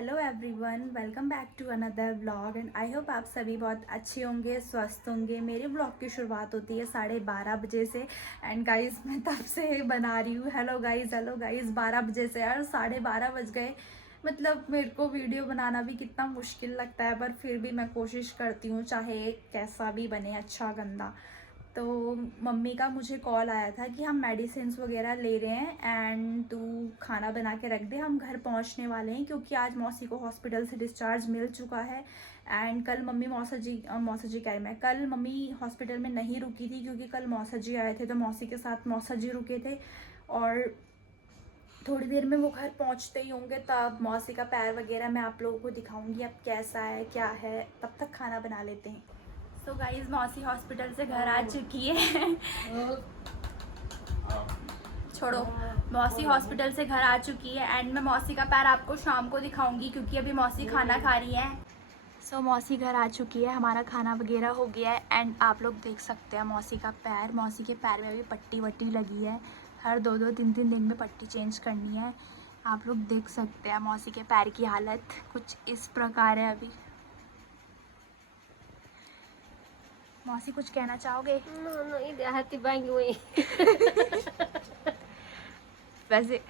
Hello everyone, welcome back to another vlog and I hope आप सभी बहुत अच्छे होंगे, स्वस्थ होंगे। मेरे व्लॉग की शुरुआत होती है 12:30 से एंड गाइस मैं तब से बना रही हूँ। हेलो गाइस 12 बजे से यार 12:30 बज गए। मतलब मेरे को वीडियो बनाना भी कितना मुश्किल लगता है, पर फिर भी मैं कोशिश करती हूँ, चाहे कैसा भी बने, अच्छा गंदा। तो मम्मी का मुझे कॉल आया था कि हम मेडिसिन्स वगैरह ले रहे हैं एंड तू खाना बना के रख दे, हम घर पहुंचने वाले हैं, क्योंकि आज मौसी को हॉस्पिटल से डिस्चार्ज मिल चुका है। एंड कल मम्मी मौसा जी कह रही, मैं कल मम्मी हॉस्पिटल में नहीं रुकी थी क्योंकि कल मौसा जी आए थे, तो मौसी के साथ मौसा जी रुके थे। और थोड़ी देर में वो घर पहुंचते ही होंगे, तब मौसी का पैर वगैरह मैं आप लोगों को दिखाऊंगी अब कैसा है क्या है। तब तक खाना बना लेते हैं। सो गाइस, मौसी हॉस्पिटल से घर आ चुकी है। छोड़ो, मौसी हॉस्पिटल से घर आ चुकी है एंड मैं मौसी का पैर आपको शाम को दिखाऊंगी क्योंकि अभी मौसी खाना खा रही है। सो मौसी घर आ चुकी है, हमारा खाना वगैरह हो गया है एंड आप लोग देख सकते हैं मौसी का पैर। मौसी के पैर में अभी पट्टी वट्टी लगी है, हर 2-2 3-3 दिन में पट्टी चेंज करनी है। आप लोग देख सकते हैं मौसी के पैर की हालत कुछ इस प्रकार है अभी। मौसी कुछ कहना चाहोगे? वैसे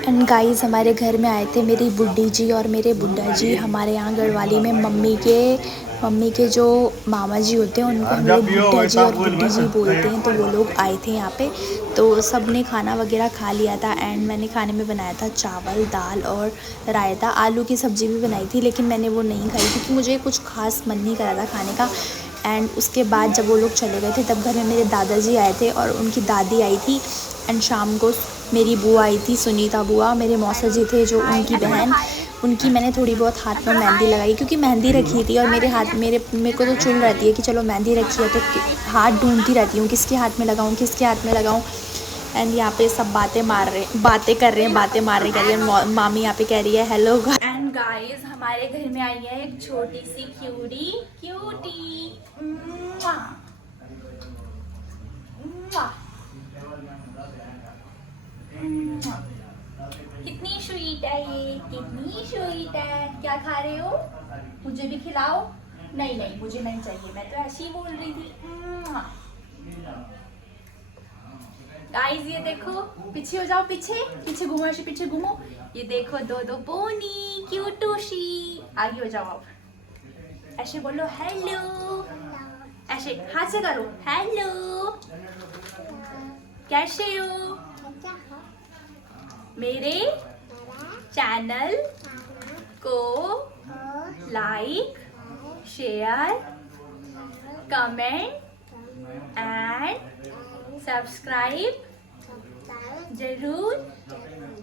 एंड गाइस, हमारे घर में आए थे मेरी बुड्ढी जी और मेरे बुड्ढा जी। हमारे यहाँ गढ़वाली में मम्मी के जो मामा जी होते हैं उनको हम लोग बुड्ढा जी और बुड्ढी जी बोलते हैं। तो वो लोग आए थे यहाँ पे, तो सब ने खाना वगैरह खा लिया था एंड मैंने खाने में बनाया था चावल, दाल और रायता। आलू की सब्ज़ी भी बनाई थी लेकिन मैंने वो नहीं खाई क्योंकि मुझे कुछ खास मन नहीं करा था खाने का। एंड उसके बाद जब वो लोग चले गए थे तब घर में मेरे दादाजी आए थे और उनकी दादी आई थी एंड शाम को मेरी बुआ आई थी, सुनीता बुआ। मेरे मौसा जी थे जो उनकी बहन, उनकी मैंने थोड़ी बहुत हाथ में मेहंदी लगाई क्योंकि मेहंदी रखी थी और मेरे को तो चुल रहती है कि चलो मेहंदी रखी है तो हाथ ढूंढती रहती हूँ किसके हाथ में लगाऊँ किसके हाथ में लगाऊँ। एंड यहाँ पे सब बातें मार रही है। मामी यहाँ पे कह रही है हेलो। एंड गाइस, हमारे घर में आई है एक छोटी सी क्यूटी। कितनी स्वीट है ये, कितनी स्वीट है। क्या खा रहे हो? मुझे भी खिलाओ। नहीं मुझे नहीं चाहिए, मैं तो ऐसी ही बोल रही थी। गाइस ये देखो, पीछे हो जाओ, पीछे घूमो, ऐसे पीछे घूमो। ये देखो दो पोनी क्यूटूशी। आगे हो जाओ, आप ऐसे बोलो हेलो, ऐसे हाथ से करो हेलो। कैसे हो? मेरे चैनल को like, share, comment and subscribe जरूर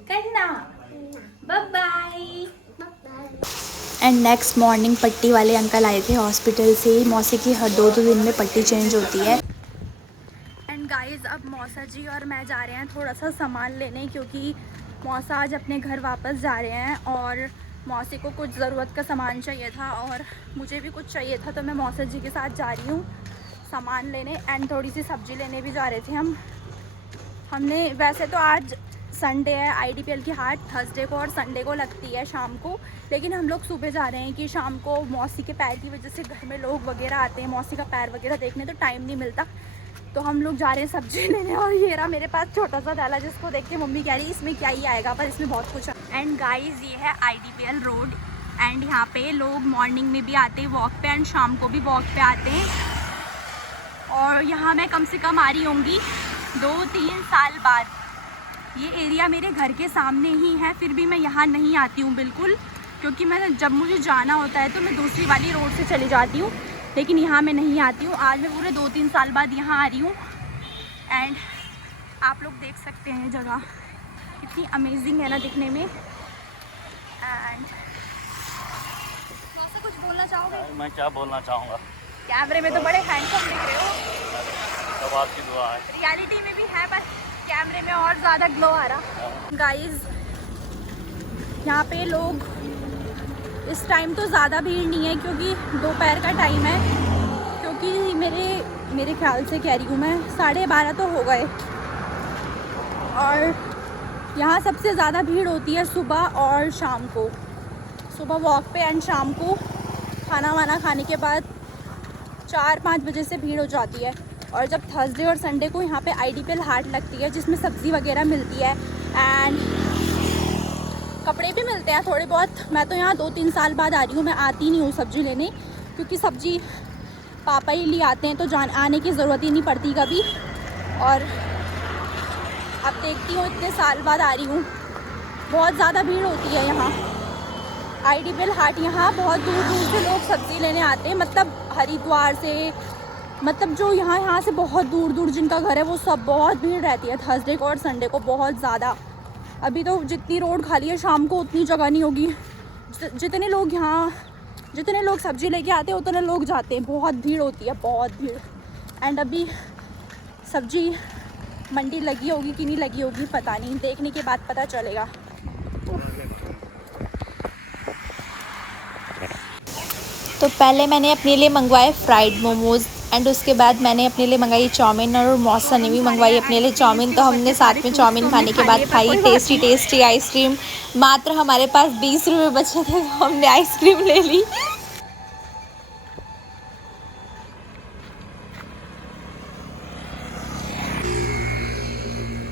करना। Bye bye. And next morning पट्टी वाले अंकल आए थे हॉस्पिटल से। मौसी की हर 2-2 दिन में पट्टी चेंज होती है। एंड गाइस, अब मौसा जी और मैं जा रहे हैं थोड़ा सा सामान लेने क्योंकि मौसा आज अपने घर वापस जा रहे हैं और मौसी को कुछ ज़रूरत का सामान चाहिए था और मुझे भी कुछ चाहिए था, तो मैं मौसा जी के साथ जा रही हूँ सामान लेने एंड थोड़ी सी सब्ज़ी लेने भी जा रहे थे हमने। वैसे तो आज संडे है, IDPL की हाट थर्सडे को और संडे को लगती है शाम को, लेकिन हम लोग सुबह जा रहे हैं कि शाम को मौसी के पैर की वजह से घर में लोग वगैरह आते हैं मौसी का पैर वगैरह देखने, तो टाइम नहीं मिलता, तो हम लोग जा रहे हैं सब्जी लेने। और ये रहा मेरे पास छोटा सा थैला जिसको देख के मम्मी कह रही है इसमें क्या ही आएगा, पर इसमें बहुत कुछ है। एंड गाइस, ये है IDPL रोड एंड यहाँ पे लोग मॉर्निंग में भी आते हैं वॉक पे एंड शाम को भी वॉक पे आते हैं। और यहाँ मैं कम से कम आ रही होंगी 2-3 साल बाद। ये एरिया मेरे घर के सामने ही है, फिर भी मैं यहाँ नहीं आती हूँ बिल्कुल, क्योंकि मैं जब मुझे जाना होता है तो मैं दूसरी वाली रोड से चली जाती हूँ, लेकिन यहाँ मैं नहीं आती हूँ। आज मैं पूरे 2-3 साल बाद यहाँ आ रही हूँ एंड आप लोग देख सकते हैं जगह कितनी अमेजिंग है ना दिखने में। एंड कुछ बोलना चाहोगे? मैं क्या बोलना चाहूँगा, कैमरे में तो बड़े हैंडसम दिख रहे हो। सब आपकी दुआ है। रियलिटी में भी है, बस कैमरे में और ज़्यादा ग्लो आ रहा। गाइस, यहाँ पे लोग इस टाइम तो ज़्यादा भीड़ नहीं है क्योंकि दोपहर का टाइम है, क्योंकि मेरे ख्याल से कह रही हूँ मैं 12:30 तो हो गए और यहाँ सबसे ज़्यादा भीड़ होती है सुबह और शाम को, सुबह वॉक पे एंड शाम को खाना वाना खाने के बाद 4-5 बजे से भीड़ हो जाती है। और जब थर्सडे और संडे को यहाँ पे आईडीपीएल हाट लगती है जिसमें सब्ज़ी वगैरह मिलती है एंड कपड़े भी मिलते हैं थोड़े बहुत। मैं तो यहाँ 2-3 साल बाद आ रही हूँ, मैं आती नहीं हूँ सब्ज़ी लेने क्योंकि सब्ज़ी पापा ही ले आते हैं तो आने की ज़रूरत ही नहीं पड़ती कभी। और अब देखती हूँ इतने साल बाद आ रही हूँ, बहुत ज़्यादा भीड़ होती है यहाँ आईडीपीएल हाट। यहाँ बहुत दूर दूर से लोग सब्ज़ी लेने आते हैं, मतलब हरिद्वार से, मतलब जो यहाँ से बहुत दूर दूर जिनका घर है वो सब, बहुत भीड़ रहती है थर्सडे को और संडे को बहुत ज़्यादा। अभी तो जितनी रोड खाली है शाम को उतनी जगह नहीं होगी, जितने लोग सब्ज़ी लेके आते हैं उतने लोग जाते हैं, बहुत भीड़ होती है, बहुत भीड़। एंड अभी सब्ज़ी मंडी लगी होगी कि नहीं लगी होगी पता नहीं, देखने के बाद पता चलेगा। तो पहले मैंने अपने लिए मंगवाए फ्राइड मोमोज़ एंड उसके बाद मैंने अपने लिए मंगाई चाउमीन और मौसा ने भी मंगवाई अपने लिए चाउमीन। तो हमने साथ में चाउमीन खाने के बाद खाई टेस्टी आइसक्रीम। मात्र हमारे पास 20 रुपये बचे थे तो हमने आइसक्रीम ले ली।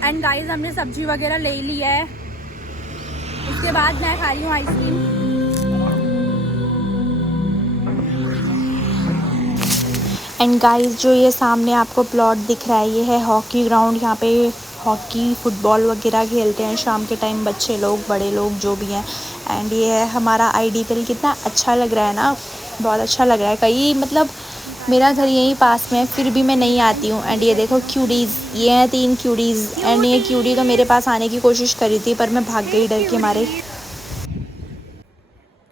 एंड गाइस हमने सब्जी वगैरह ले ली है, उसके बाद मैं खा रही हूँ आइसक्रीम। एंड गाइस जो ये सामने आपको प्लॉट दिख रहा है ये है हॉकी ग्राउंड। यहाँ पे हॉकी फुटबॉल वगैरह खेलते हैं शाम के टाइम बच्चे लोग बड़े लोग जो भी हैं। एंड ये है हमारा आईडीपीएल, कितना अच्छा लग रहा है ना, बहुत अच्छा लग रहा है। कहीं मतलब मेरा घर यहीं पास में है फिर भी मैं नहीं आती हूँ। एंड ये देखो क्यूडीज़, ये हैं 3 क्यूडीज़। एंड ये क्यूडी तो मेरे पास आने की कोशिश करी थी पर मैं भाग गई डर के मारे।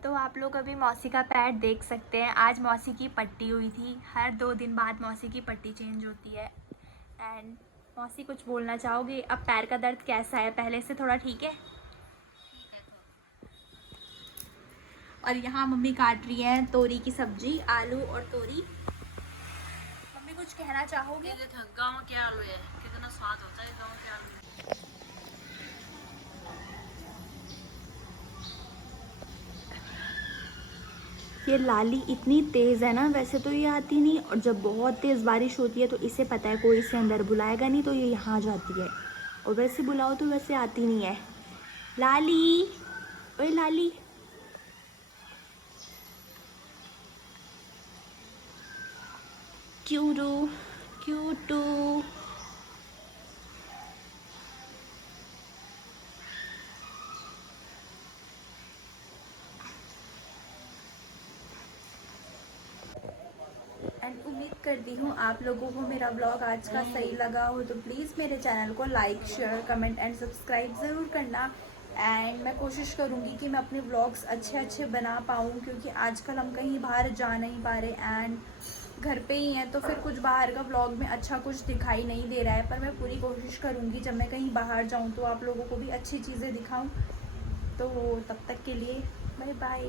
तो आप लोग अभी मौसी का पैर देख सकते हैं, आज मौसी की पट्टी हुई थी, हर 2 दिन बाद मौसी की पट्टी चेंज होती है। एंड मौसी कुछ बोलना चाहोगे, अब पैर का दर्द कैसा है, पहले से थोड़ा ठीक है? और यहाँ मम्मी काट रही है तोरी की सब्जी, आलू और तोरी। मम्मी कुछ कहना चाहोगे? गाँव के आलू है, कितना स्वाद होता है गाँव के आलू। ये लाली इतनी तेज़ है ना, वैसे तो ये आती नहीं, और जब बहुत तेज़ बारिश होती है तो इसे पता है कोई इसे अंदर बुलाएगा नहीं तो ये यहाँ जाती है, और वैसे बुलाओ तो वैसे आती नहीं है। लाली, ओए लाली, क्यूटू क्यूटू। एंड उम्मीद करती हूँ आप लोगों को मेरा ब्लॉग आज का सही लगा हो, तो प्लीज़ मेरे चैनल को like share comment and subscribe ज़रूर करना। एंड मैं कोशिश करूँगी कि मैं अपने ब्लॉग्स अच्छे बना पाऊँ, क्योंकि आजकल हम कहीं बाहर जा नहीं पा रहे एंड घर पे ही हैं, तो फिर कुछ बाहर का ब्लॉग में अच्छा कुछ दिखाई नहीं दे रहा है। पर मैं पूरी कोशिश करूँगी जब मैं कहीं बाहर जाऊँ तो आप लोगों को भी अच्छी चीज़ें दिखाऊँ। तो तब तक के लिए बाय बाय।